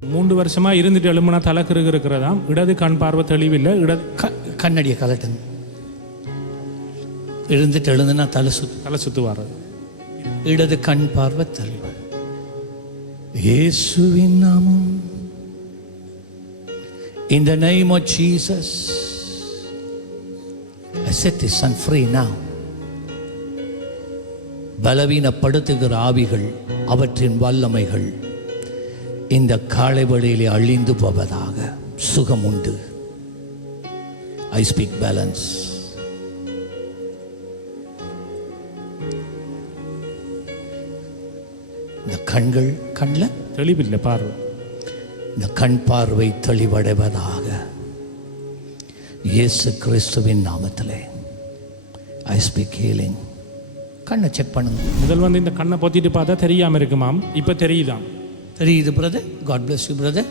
மூன்று வருஷமா இருந்துட்டு எழும்புனா தலைக்கிருகு இருக்கிறதாம் இடது கண் பார்வை தெளிவில்லை இடது க கண்ணடியை கலட்டுங்க எழுந்துட்டு எழுந்துனா தலை சுத்து தலை சுத்து வர்றது இடது கண் பார்வை தெளிவு. இயேசுவின் நாமம். In the name of Jesus, I set this son free now. பலவீனப்படுத்துகிற ஆவிகள் அவற்றின் வல்லமைகள். இந்த காலை வழியிலே அழிந்து போவதாக சுகம் உண்டு ஐ ஸ்பீக் பேலன்ஸ் இந்த கண்கள் கண்ணில் தெளிவில்லை பார்வை. இந்த கண் பார்வை தெளிவடைவதாக இயேசு கிறிஸ்துவின் நாமத்திலே. ஐ ஸ்பீக் ஹீலிங் கண்ணை செக் பண்ணுங்க. முதல் வந்து இந்த கண்ணை பொத்திட்டு பார்த்தா தெரியாம இருக்குமாம். இப்ப தெரியுதாம். தெரியுது brother God bless you brother